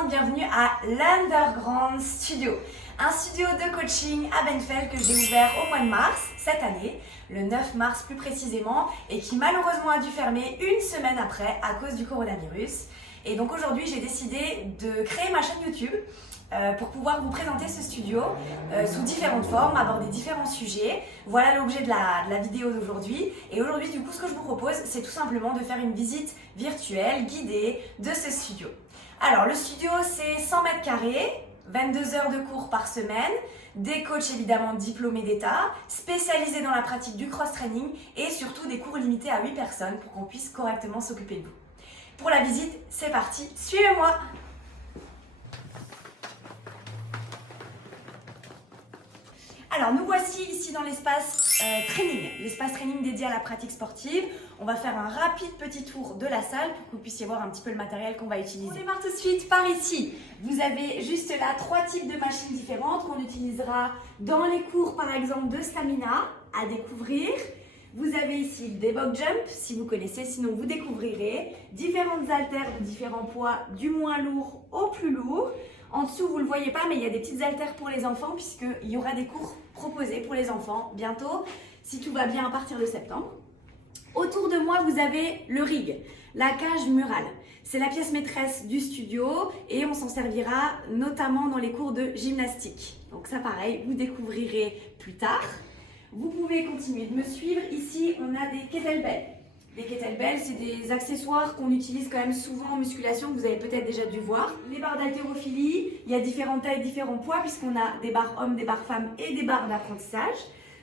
monde, bienvenue à l'Underground Studio, un studio de coaching à Benfeld que j'ai ouvert au mois de mars cette année, le 9 mars plus précisément, et qui malheureusement a dû fermer une semaine après à cause du coronavirus. Et donc aujourd'hui j'ai décidé de créer ma chaîne YouTube pour pouvoir vous présenter ce studio sous différentes formes, aborder différents sujets. Voilà l'objet de la vidéo d'aujourd'hui. Et aujourd'hui, du coup, ce que je vous propose, c'est tout simplement de faire une visite virtuelle, guidée de ce studio. Alors, le studio, c'est 100 mètres carrés, 22 heures de cours par semaine, des coachs évidemment diplômés d'État, spécialisés dans la pratique du cross-training et surtout des cours limités à 8 personnes pour qu'on puisse correctement s'occuper de vous. Pour la visite, c'est parti, suivez-moi! Alors nous voici ici dans l'espace training dédié à la pratique sportive. On va faire un rapide petit tour de la salle pour que vous puissiez voir un petit peu le matériel qu'on va utiliser. On démarre tout de suite par ici. Vous avez juste là 3 types de machines différentes qu'on utilisera dans les cours par exemple de stamina à découvrir. Vous avez ici le debug jump, si vous connaissez, sinon vous découvrirez. Différentes haltères de différents poids, du moins lourd au plus lourd. En dessous, vous ne le voyez pas, mais il y a des petites haltères pour les enfants puisqu'il y aura des cours proposés pour les enfants bientôt, si tout va bien à partir de septembre. Autour de moi, vous avez le rig, la cage murale. C'est la pièce maîtresse du studio et on s'en servira notamment dans les cours de gymnastique. Donc ça, pareil, vous découvrirez plus tard. Vous pouvez continuer de me suivre. Ici, on a des kettlebells. Les kettlebells, c'est des accessoires qu'on utilise quand même souvent en musculation, que vous avez peut-être déjà dû voir. Les barres d'haltérophilie, il y a différentes tailles, différents poids, puisqu'on a des barres hommes, des barres femmes et des barres d'apprentissage.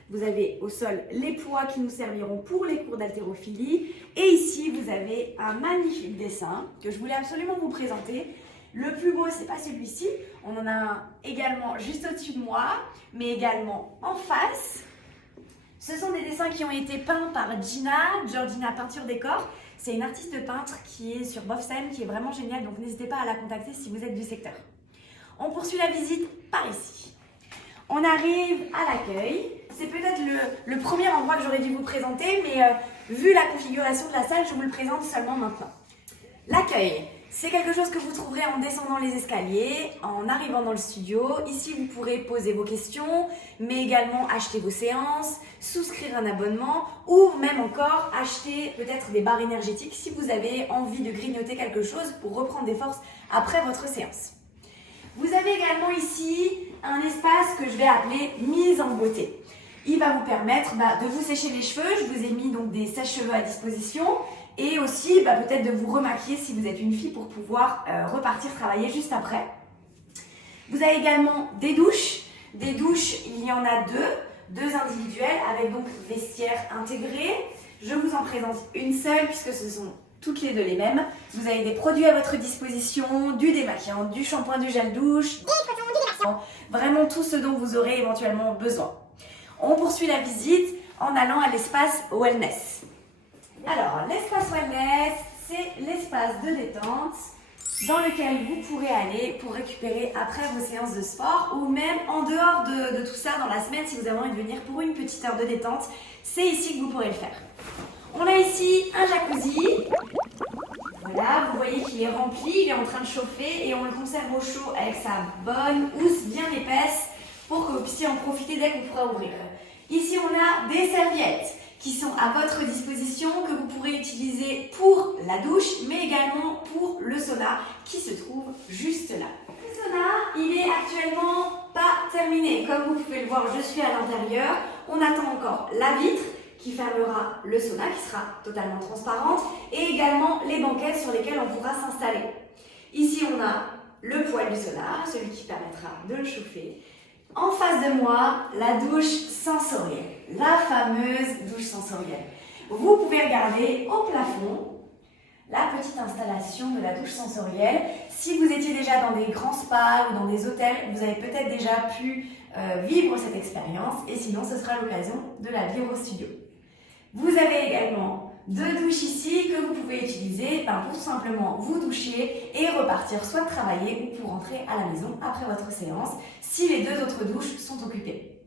Vous avez au sol les poids qui nous serviront pour les cours d'haltérophilie. Et ici, vous avez un magnifique dessin que je voulais absolument vous présenter. Le plus beau, c'est pas celui-ci. On en a un également juste au-dessus de moi, mais également en face. Ce sont des dessins qui ont été peints par Georgina Peinture Décor. C'est une artiste peintre qui est sur Bofsheim, qui est vraiment géniale, donc n'hésitez pas à la contacter si vous êtes du secteur. On poursuit la visite par ici. On arrive à l'accueil. C'est peut-être le premier endroit que j'aurais dû vous présenter, mais vu la configuration de la salle, je vous le présente seulement maintenant. L'accueil. C'est quelque chose que vous trouverez en descendant les escaliers, en arrivant dans le studio. Ici, vous pourrez poser vos questions, mais également acheter vos séances, souscrire un abonnement ou même encore acheter peut-être des barres énergétiques si vous avez envie de grignoter quelque chose pour reprendre des forces après votre séance. Vous avez également ici un espace que je vais appeler mise en beauté. Il va vous permettre de vous sécher les cheveux. Je vous ai mis donc des sèche-cheveux à disposition. Et aussi peut-être de vous remaquiller si vous êtes une fille pour pouvoir repartir travailler juste après. Vous avez également des douches. Des douches, il y en a deux individuelles avec donc vestiaire intégré. Je vous en présente une seule puisque ce sont toutes les deux les mêmes. Vous avez des produits à votre disposition, du démaquillant, du shampoing, du gel douche, vraiment tout ce dont vous aurez éventuellement besoin. On poursuit la visite en allant à l'espace wellness. Alors, l'espace wellness, c'est l'espace de détente dans lequel vous pourrez aller pour récupérer après vos séances de sport ou même en dehors de tout ça dans la semaine si vous avez envie de venir pour une petite heure de détente. C'est ici que vous pourrez le faire. On a ici un jacuzzi. Voilà, vous voyez qu'il est rempli, il est en train de chauffer et on le conserve au chaud avec sa bonne housse bien épaisse pour que vous puissiez en profiter dès qu'on pourra ouvrir. Ici, on a des serviettes qui sont à votre disposition, que vous pourrez utiliser pour la douche, mais également pour le sauna qui se trouve juste là. Le sauna, il est actuellement pas terminé. Comme vous pouvez le voir, je suis à l'intérieur. On attend encore la vitre qui fermera le sauna, qui sera totalement transparente, et également les banquettes sur lesquelles on pourra s'installer. Ici, on a le poêle du sauna, celui qui permettra de le chauffer. En face de moi, la douche sensorielle, la fameuse douche sensorielle. Vous pouvez regarder au plafond la petite installation de la douche sensorielle. Si vous étiez déjà dans des grands spas ou dans des hôtels, vous avez peut-être déjà pu vivre cette expérience et sinon ce sera l'occasion de la vivre au studio. Vous avez également 2 douches ici que vous pouvez utiliser pour tout simplement vous doucher et repartir soit travailler ou pour rentrer à la maison après votre séance si les 2 autres douches sont occupées.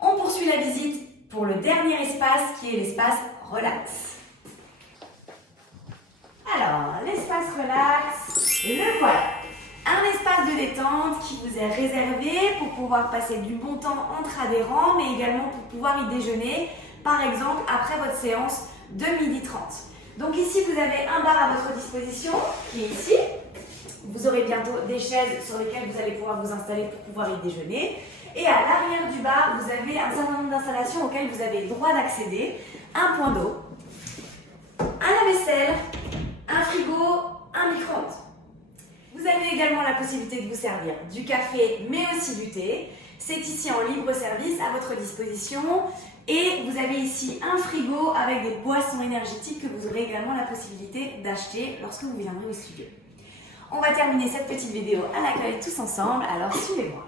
On poursuit la visite pour le dernier espace qui est l'espace relax. Alors, l'espace relax, le voilà. Un détente qui vous est réservé pour pouvoir passer du bon temps entre adhérents, mais également pour pouvoir y déjeuner, par exemple après votre séance de 12h30. Donc ici, vous avez un bar à votre disposition, qui est ici. Vous aurez bientôt des chaises sur lesquelles vous allez pouvoir vous installer pour pouvoir y déjeuner. Et à l'arrière du bar, vous avez un certain nombre d'installations auxquelles vous avez le droit d'accéder. Un point d'eau, un lave-vaisselle, un frigo, un micro-ondes. Vous avez également la possibilité de vous servir du café, mais aussi du thé. C'est ici en libre service à votre disposition. Et vous avez ici un frigo avec des boissons énergétiques que vous aurez également la possibilité d'acheter lorsque vous viendrez au studio. On va terminer cette petite vidéo à l'accueil tous ensemble, alors suivez-moi.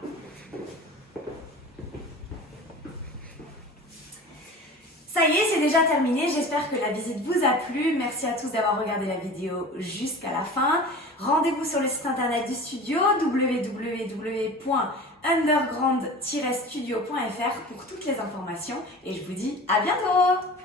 Ça y est, c'est déjà terminé. J'espère que la visite vous a plu. Merci à tous d'avoir regardé la vidéo jusqu'à la fin. Rendez-vous sur le site internet du studio www.underground-studio.fr pour toutes les informations et je vous dis à bientôt!